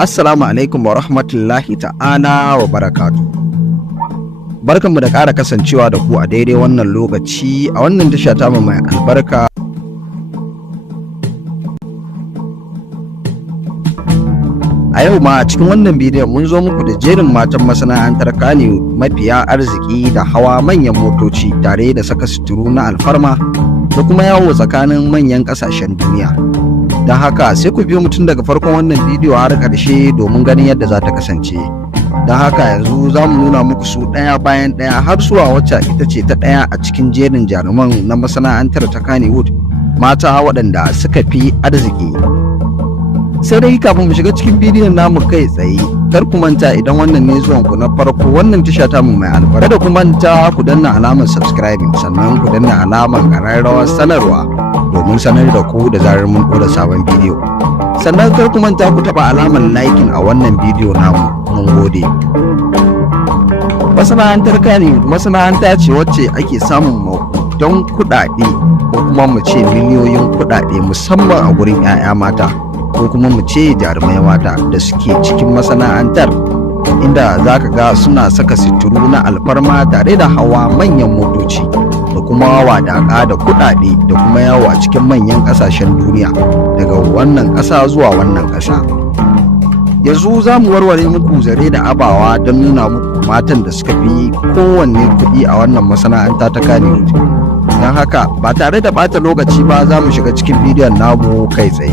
Assalamualaikum warahmatullahi ta'ala wa barakatuhu. Barkanmu da ƙara kasancewa da ku a daidai wannan lokaci a wannan tasha ta mai albarka. A yau ma a cikin wannan bidiyon mun zo muku da jerin matan masana'antar Khannyhood mafiya arziki da hawa manyan motoci tare da saka sitiru na alfarma da kuma yawo tsakanin manyan ƙasashen duniya. Don haka sai ku biyo mutum daga farkon wannan bidiyo har ƙarshe domin ganin yadda za ta kasance. Don haka yanzu za mu nuna muku su ɗaya bayan ɗaya har zuwa wacce ita ce ta ɗaya a cikin jerin jaruman na masana'antar ta Khannyhood mata waɗanda suka fi arziki. Sai dai kafin mu shiga cikin bidiyon namu kai tsaye, kar ku manta idan wannan ne zuwan ku na farko wannan tasha ta mu mai albarka, da ku manta ku danna alamar subscribing sannan ku danna alamar ƙararrawar sanarwa domin sanar da ku da zarar mun ɗora sabon bidiyo. Sannan kar ku manta ku taɓa alamar liking a wannan bidiyo namu. Mun gode. Masana'antar Khannyhood masana'anta ce wacce ake samun don kuɗaɗe ko kuma mu ce miliyoyin kuɗaɗe musamman a gurin 'ya'ya mata ko kuma mu ce jarumai mata da suke cikin masana'antar, inda za ka ga suna saka sitiru na alfarma tare da hawa manyan motoci da kuma wadaƙa da kuɗaɗe da kuma yawo a cikin manyan ƙasashen duniya daga wannan ƙasa zuwa wannan ƙasa. Yanzu za mu warware muku zare da abawa don nuna muku matan da suka fi kowanne kuɗi a wannan masana'anta ta Khannyhood. Don haka ba tare da ɓata lokaci ba za mu shiga cikin bidiyon namu kai tsaye.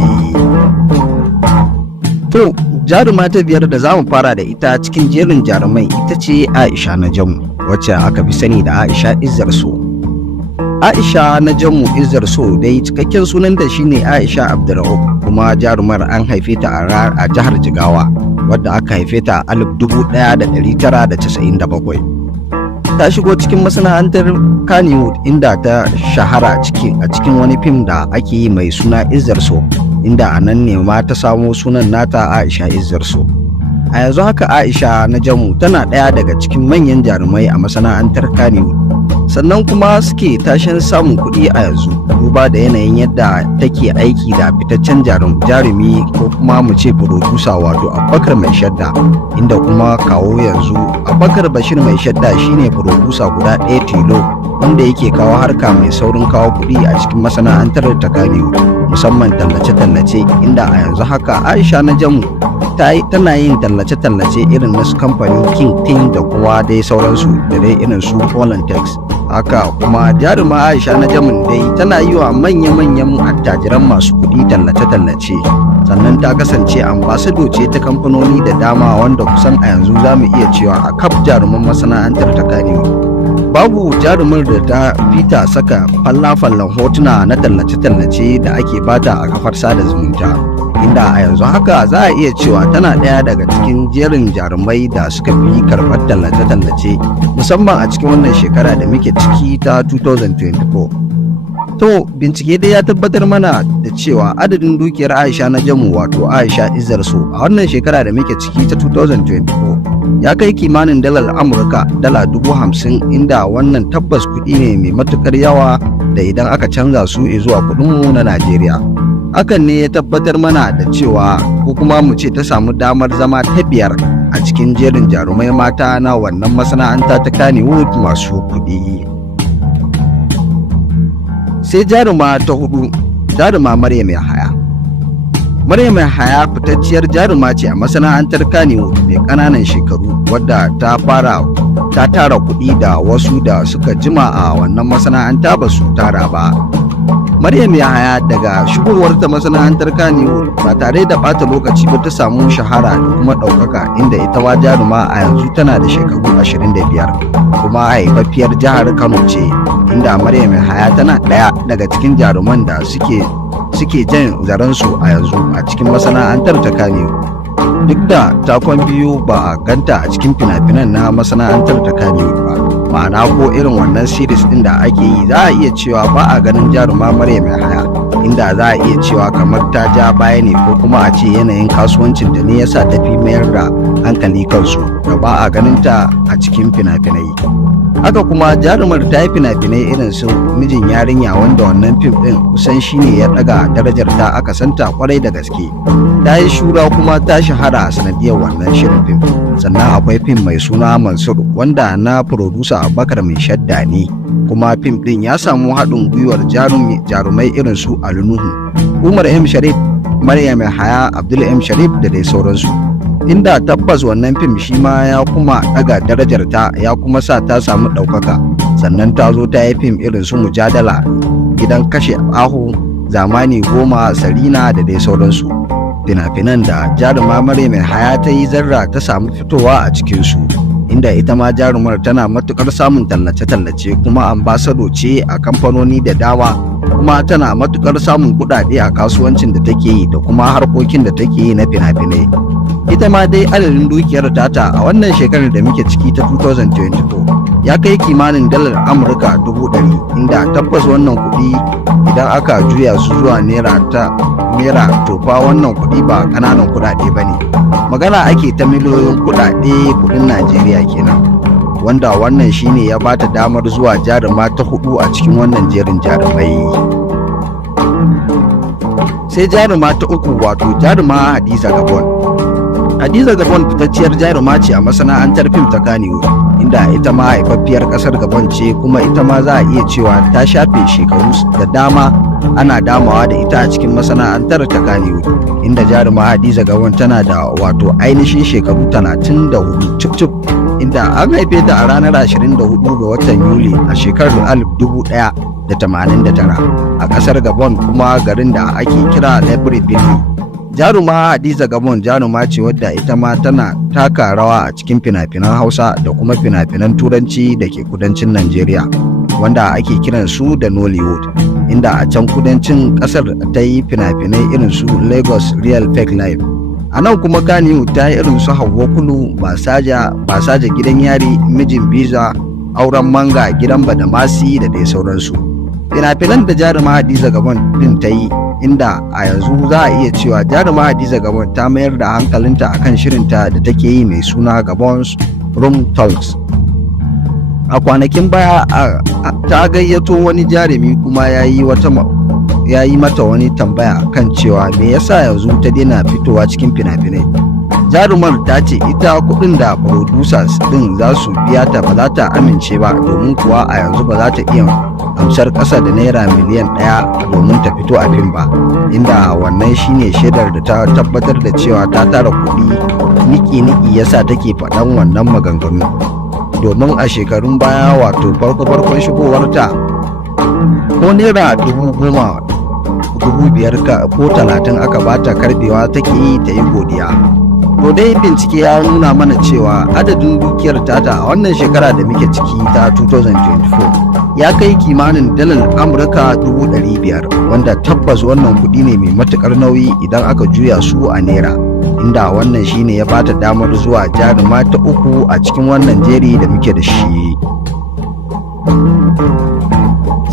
To, jaruma ta biyar da za mu fara da ita cikin jerin jarumai ita ce Aisha Najamu, wacce aka fi sani da Aisha Izzar So. Aisha Najamu Izzar So dai cikakken sunanta shine Aisha Abdurrauf, kuma jarumar an haife ta a jihar Jigawa, wadda aka haife ta a 1997. Ta shigo cikin masana'antar Khannyhood inda ta shahara a cikin wani fim da ake yi mai suna Izzar So, inda a nan ne ma ta samo sunan nata Aisha Izzar So. A yanzu haka Aisha Najamu tana ɗaya daga cikin manyan jarumai a masana'antar Khannyhood, sannan kuma suke tashin samun kuɗi a yanzu duba da yanayin yadda take aiki da fitaccen jarumi ko kuma mu ce furodusa wato Abubakar Mai Shadda, inda kuma kawo yanzu Abubakar Bashir Mai Shadda shine furodusa guda ɗaya tilo wanda yake kawo harka mai saurin kawo kuɗi a cikin masana'antar ta Khannyhood, musamman tallace-tallace, inda a yanzu haka Aisha Najamu tana yin tallace-tallace irin na su kamfanin King da kuma dai sauransu da dai irin su Polantex. Haka kuma jaruma Aisha Najamu dai tana yi wa manya-manyan attajiran masu kuɗi tallace-tallace, sannan ta kasance ambasado ce ta kamfanoni da dama wanda kusan a yanzu za mu iya cewa a kaf jaruman masana'antar ta Khannyhood babu jarumar da ta fita saka falla-fallan hotuna na tallace-tallace da ake bata a kafar sada zumunta, inda a yanzu haka za a iya cewa tana ɗaya daga cikin jerin jarumai da suka fi karɓar tallace-tallace musamman a cikin wannan shekara da muke ciki ta 2024. To, bincike dai ya tabbatar mana da cewa adadin dukiyar Aisha Najamu wato Aisha Izzar So a wannan shekara da muke ciki ta 2024 ya kai kimanin dalar Amurka dala 50,000, inda wannan tabbas kuɗi ne mai matukar yawa da idan aka canza su zuwa kuɗinmu na Najeriya. Hakan ne ya tabbatar mana da cewa ko kuma mu ce ta samu damar zama ta biyar a cikin jerin jarumai mata na wannan masana'anta ta Khannyhood masu kuɗi. Sai jaruma ta hudu, jaruma Maryam Yahaya. Maryam Yahaya fitacciyar jaruma ce a masana'antar Khannyhood mai ƙananan shekaru, wadda ta tara kuɗi da wasu da suka jima a wannan masana'anta ba su tara ba. Maryam Yahaya daga shigowar ta masana'antar Khannyhood ba tare da ɓata lokaci ba ta samu shahara da kuma ɗaukaka, inda ita ma jaruma a yanzu tana da shekaru 25 kuma haifaffiyar jihar Kano ce, inda Maryam Yahaya tana ɗaya daga cikin jaruman da suke jan zaransu a yanzu a cikin masana'antar ta Khannyhood. Duk da takon biyu ba a ganta a cikin fina-finan na masana'antar ta Khannyhood ba, ma'ana ko irin wannan series din da ake yi za a iya cewa ba a ganin jaruma Maryam Yahaya, inda za a iya cewa kamar ta ja baya ne ko kuma a ce yanayin kasuwancin da ne yasa ta fi mayar da hankali kansu da ba a ganin ta a cikin fina-finai. Haka kuma jarumar ta yi fina-finai irin su Mijin Yarinya, wanda wannan fim ɗin kusan shine ya ɗaga darajar ta, aka santa kwarai da gaske. Ta yi shura kuma ta shahara a sanadiyar wannan shirin fim. Sannan akwai fim mai suna Mansur, wanda na furodusa Abubakar Mai Shadda ne, kuma fim ɗin ya samu haɗin gwiwar jarumai irin su Ali Nuhu, Umar M Sharif, Maryam Yahaya, Abdul M Sharif da dai sauransu. Inda tabbas wannan fim shi ma ya kuma daga darajar ta, ya kuma sa ta samu ɗaukaka. Sannan ta zo ta yi fim irin su Mujadala, Gidan Kashe Aho, Zamani Goma, Sarina da dai sauransu. Fina-finan da jaruma Maryam Yahaya ta yi zarra ta samu fitowa a cikinsu, inda ita ma jarumar tana matukar samun tallace-tallace, kuma ambasado ce a kamfanoni da dama, kuma tana matukar samun kuɗaɗe a kasuwancin da take yi da kuma harkokin da take yi na fina-finai. Ita ma dai adadin dukiyar tata a wannan shekarar da muke ciki ta 2024 ya kai kimanin dalar Amurka 100,000, inda tabbas wannan kuɗi idan aka juya su zuwa naira to fa wannan kuɗi ba ƙananan kuɗaɗe ba ne. Magana ake ta miliyoyin kuɗin Najeriya kenan, wanda wannan shine ya bata damar zuwa jaruma ta 4 a cikin wannan jerin jarumai. Sai jaruma ta 3, wato jaruma Hadiza Gabon. Hadiza Gabon fitacciyar jaruma ce a masana'antar fim ta Kannywood, inda ita ma haifaffiyar kasar Gabon ce, kuma ita ma za a iya cewa ta shafe shekaru da dama ana damawa da ita a cikin masana'antar ta Kannywood, inda jaruma Hadiza Gabon tana da wato ainihin shekaru 34 cif, inda an haife ta a ranar 24 ga watan Yuli a shekarar 1989 a kasar Gabon, kuma garin da ake kira Libreville. Jaruma Hadiza Gabon jaruma ce wadda ita ma tana taka rawa a cikin fina-finan Hausa da kuma fina-finan Turanci da ke kudancin Najeriya, wanda ake kiran su da Nollywood, inda a can kudancin kasar ta yi fina-finai irin su Lagos Real Fake Life. A nan kuma Kannywood ta yi irin su Hauwa Kulu, Basaja, Gidan Yari, Mijin Biza, Auren Manga, Gidan Badamasi da dai sauransu. Fina-finan da jaruma Hadiza Gabon din ta yi, inda a yanzu za a iya cewa jaruma Hadiza Gabon ta mayar da hankalinta akan shirinta da take yi mai suna Gabon's Room Talks. A kwanakin baya ta gayyato wani jarumi, kuma ya yi mata wani tambaya kan cewa me yasa yanzu ta daina fitowa cikin fina-finai. Jarumar ta ce ita kuɗin da producers din za su biya ta ba za ta amince ba, domin kuwa a yanzu ba za ta iya amsar ƙasa da naira miliyan 1 domin ta fito a fim ba, inda wannan shine shaidar da ta tabbatar da cewa ta tara kuɗi niki-niki yasa take faɗan wannan maganganu. Domin a shekarun baya, wato farkon shigowarta, ko naira 10,000, 5,000 ko 30 aka bata karbewa take yi ta yi godiya. To dai bincike ya nuna mana cewa adadin dukiyar tata a wannan shekara da muke ciki ta 2024 ya kai kimanin dalar Amurka 500,000, wanda tabbas wannan kuɗi ne mai matukar nauyi idan aka juya su a naira, inda wannan shine ya bata damar zuwa jaruma ta 3 a cikin wannan jeri da muke da shi.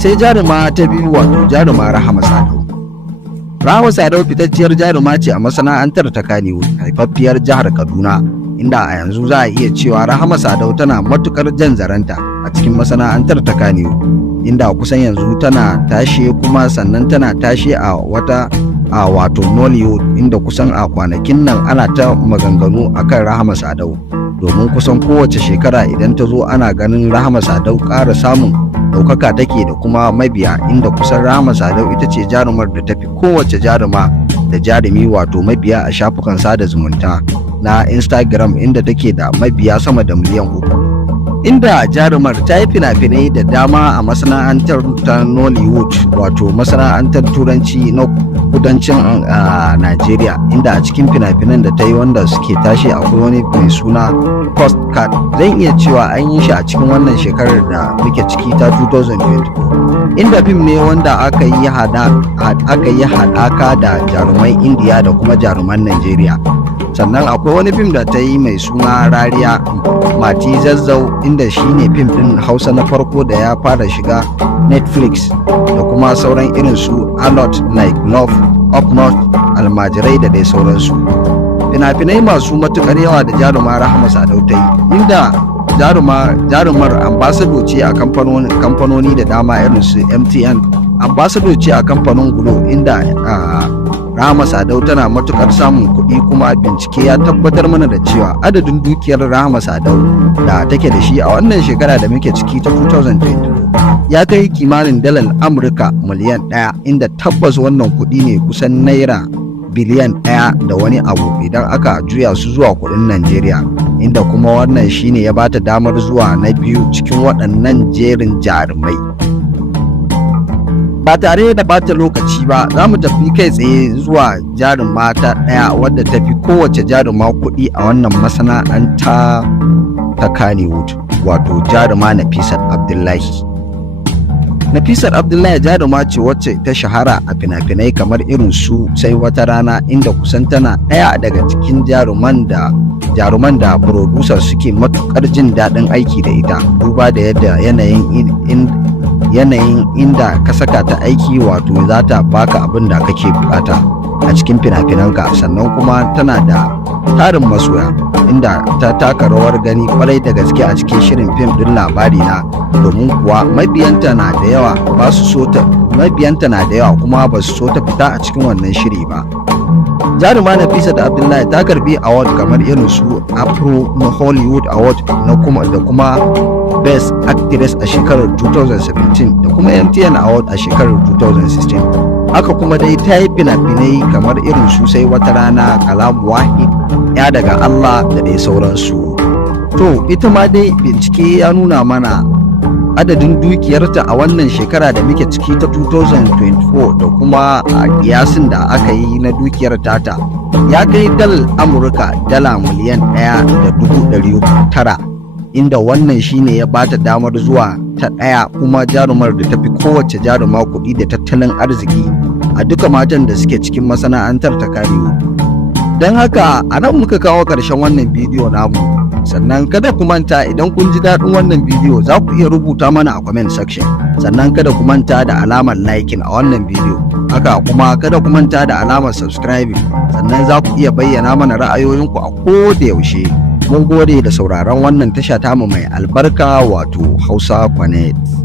Sai jaruma ta 2, wato jaruma Rahama Sadau. Rahama Sadau fitacciyar jaruma ce a masana'antar ta Kannywood, haifaffiyar jihar Kaduna, inda a yanzu za a iya cewa Rahama Sadau tana matukar jan zaranta a cikin masana'antar ta Kannywood, inda kusan yanzu tana tashe, kuma sannan tana tashe a wato Nollywood, inda kusan a kwanakin nan ana ta maganganu akan Rahama Sadau, domin kusan kowace shekara idan ta zo ana ganin Rahama Sadau ƙara samun ɗaukaka take da kuma mabiya, inda kusan Rahama Sadau ita ce jarumar da tafi kowace jaruma da jarumi wato mabiya a shafukan sada zumunta na Instagram, inda take da mabiya sama da miliyan 3. Inda jarumar ta yi fina-finai da dama a masana'antar ta Nollywood, wato masana'antar Turanci na kudancin Najeriya, inda a cikin fina-finan da ta yi wanda suke tashi akwai wani mai suna Postcard. Zan iya cewa an yi shi a cikin wannan shekarar da muke ciki ta 2024, inda fim ne wanda aka yi haɗaka da jarumai Indiya da kuma jaruman Najeriya. Sannan akwai wani fim da ta yi mai suna Rariya Mati Zazzau, inda shi ne fim ɗin Hausa na farko da ya fara shiga Netflix, da kuma sauran irin su A Lot Like Love, Up North, Almajirai da dai sauransu. Fina-finai masu matukar yawa da jaruma Rahama Sadau ta yi, inda jarumar ambassador ce a kamfanoni da dama irin su MTN, ambassador ce a kamfanin Glo, inda Rahama Sadau tana matukar samun kuɗi, kuma bincike ya tabbatar mana da cewa adadin dukiyar Rahama Sadau da take da shi a wannan shekara da muke ciki ta 2022 ya kai kimanin dalar Amurka miliyan 1, inda tabbas wannan kuɗi ne kusan naira biliyan 1 da wani abu idan aka juya su zuwa kuɗin Najeriya, inda kuma wannan shine ya bata damar zuwa na biyu cikin waɗannan jerin jarumai. Ba tare da bata lokaci ba, za mu tafi kai tsaye zuwa jaruma ta ɗaya wadda ta fi kowace jaruma kuɗi a wannan masana'anta ta Khannyhood, wato jaruma Nafisat Abdullahi. Nafisat Abdullahi jaruma ce wacce ta shahara a fina-finai kamar irin su Sai Wata Rana, inda kusan tana ɗaya daga cikin jaruman da producer suke matukar jin daɗin aiki da ita, duba da yadda yanayin inda ka saka ta aiki, wato za ta baka abin da kake bukata a cikin fina-finanka, sannan kuma tana da tarin masoya, inda ta taka rawar gani kwarai da gaske a cikin shirin fim din Labari Na, domin kuwa mabiyanta na da yawa kuma ba su so ta fita a cikin wannan shiri ba. Jaruma Nafisat Abdullahi ta karbi award kamar irin su Afro Hollywood Award da kuma Best Actress a shekarar 2017 da kuma MTN Award a shekarar 2016. Haka kuma dai ta yi fina-finai kamar irin su Sai Wata Rana, Kalam Wahid, Ya Daga Allah da dai sauransu. To ita ma dai bincike ya nuna mana adadin dukiyarta a wannan shekara da muke ciki ta 2024 da kuma a kiyasin da aka yi na dukiyar tata ya kai dalar Amurka dala miliyan 1.900, inda wannan shine ya bata damar zuwa ta ɗaya kuma jarumar da tafi kowace jaruma kuɗi da tattalin arziki a duka matan da suke cikin masana'antar ta Khannyhood. Don haka a nan muka kawo ƙarshen wannan bidiyo namu. Sannan kada ku manta, idan kun ji daɗin wannan bidiyo za ku iya rubuta mana a comment section, sannan kada ku manta da alamar liking a wannan bidiyo, haka kuma kada ku manta da alamar subscribing, sannan za ku iya bayyana mana ra'ayoyinku a koda yaushe. Mun gode da sauraron wannan tasha tamu mai albarka, wato Hausa Connect.